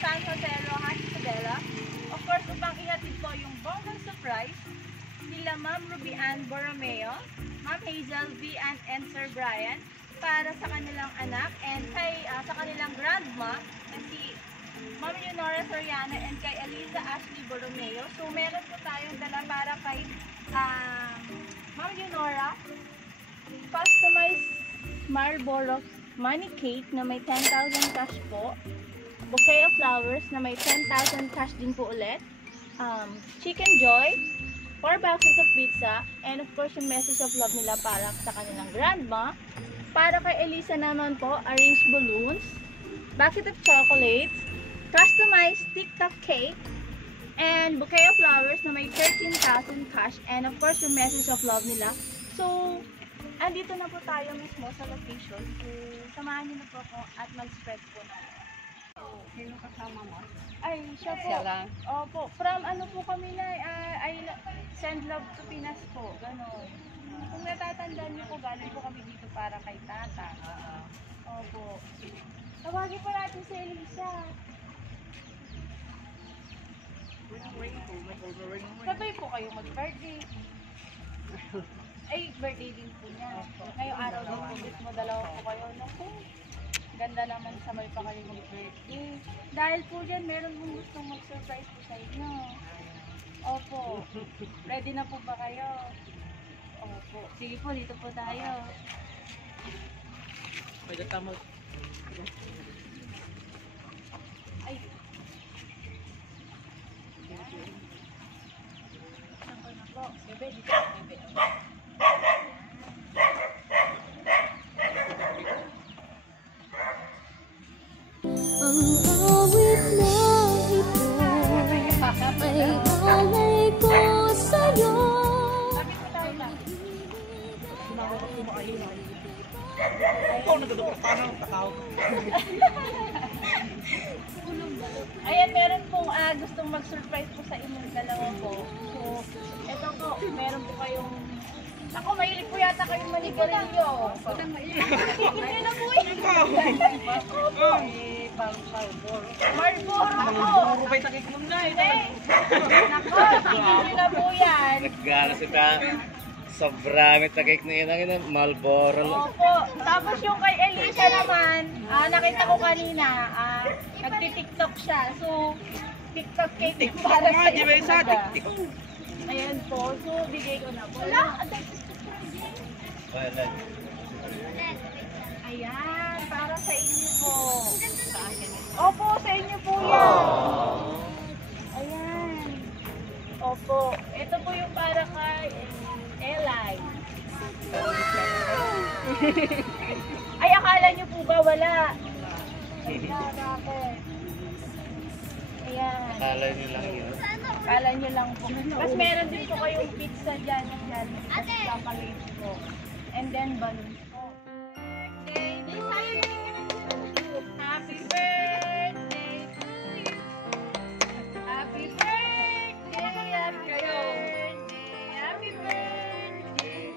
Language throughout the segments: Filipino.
San Jose, Rojas, Isabela. Of course, upang ihatid po yung bonggang surprise nila Ma'am Ruby Ann Borromeo, Ma'am Hazel V. and Sir Brian para sa kanilang anak and sa kanilang grandma na si Ma'am Leonora Soriano and kay Eliza Ashley Borromeo. So meron po tayong dala para kay Ma'am Leonora, customized Marlboro money cake na may 10,000 cash po, bouquet of flowers na may 10,000 cash din po ulit, Chicken Joy, 4 boxes of pizza, and of course yung message of love nila para sa kanilang grandma. Para kay Elisa naman po, arranged balloons, bucket of chocolates, customized TikTok cake, and bouquet of flowers na may 13,000 cash, and of course yung message of love nila. So, andito na po tayo mismo sa location. So, samahan niyo na po ako at mag-spread po na. Sino kasama mo? Ay, siya po. Siya lang? Opo. From ano po kami na, ay send love to Pinas po. Ganon. Kung natatandaan niyo po, galing po kami dito para kay Tata. Opo. Tawagin po natin si Elisa. Sabay po kayo mag-birthday. Ay, birthday din po niya. Ngayong araw din po mismo, dalawa po kayo. Naku, ganda naman sa may pa kayo mag-birthday. Dahil po dyan, meron pong gustong mag-surprise po sa inyo. Opo. Ready na po ba kayo? Opo. Sige po, dito po tayo. Pwede tama. Ay. Saan ko na po? Bebe, dito po, bebe. Ang awit na ito ay alay ko sa'yo. Ayan, meron pong gustong mag-surprise po sa inyong dalawa po. So, eto po, meron po kayong... Ako, mahilig po yata kayong manigarilyo. Hindi na po yun. Marlboro po. Rubay takik nung na Nako, hindi na po yan. Nagala sila. Sobrang takik na yun. Marlboro. Opo. Tapos yung kay Elisa naman, nakita ko kanina, nagti-tiktok siya. So, TikTok cake para sa iyo. Ayan po. So, bigay ko na po. Ayan, para sa inyo po. Opo, sa inyo po yan. Ayan. Opo. Ito po yung para kay Eli. Ay, akala nyo po ba wala? Ayan. Akala nyo lang yun. Akala nyo lang po. Mas meron din po kayong pizza dyan. Yan. Chocolate po. And then balloons po. Happy birthday to you. Happy birthday. Happy birthday. Happy birthday.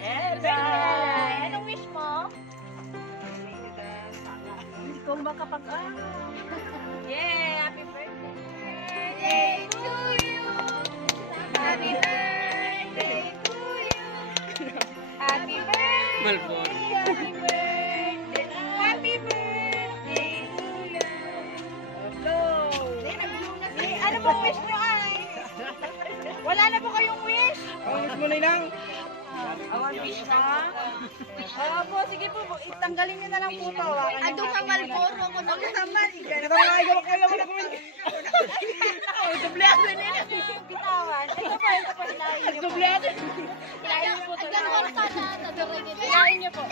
Eli. Anong wish mo? Kung makapag... Yeah, happy birthday to you. Happy birthday to you. Happy birthday. Marlboro. Happy birthday. Happy birthday to you. Hello. Ano pong wish nyo ay? Wala na po kayong wish? Ang wish mo na lang. Awan wish na? Po, sige po. Itanggalin nyo na lang po ito. Ado sa Marlboro ko na kasama. Ito mga ayaw ko lang na kumin. Dubleado nila. Bitawan. Ito po. Ilahin nyo po. Dubleado. Ilahin nyo po. Ilahin nyo po.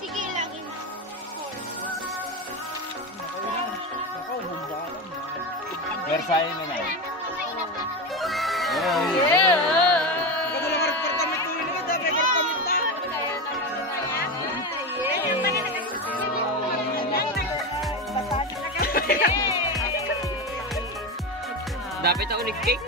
Sige lang. Versailles na na. Dapat ako nag-cake.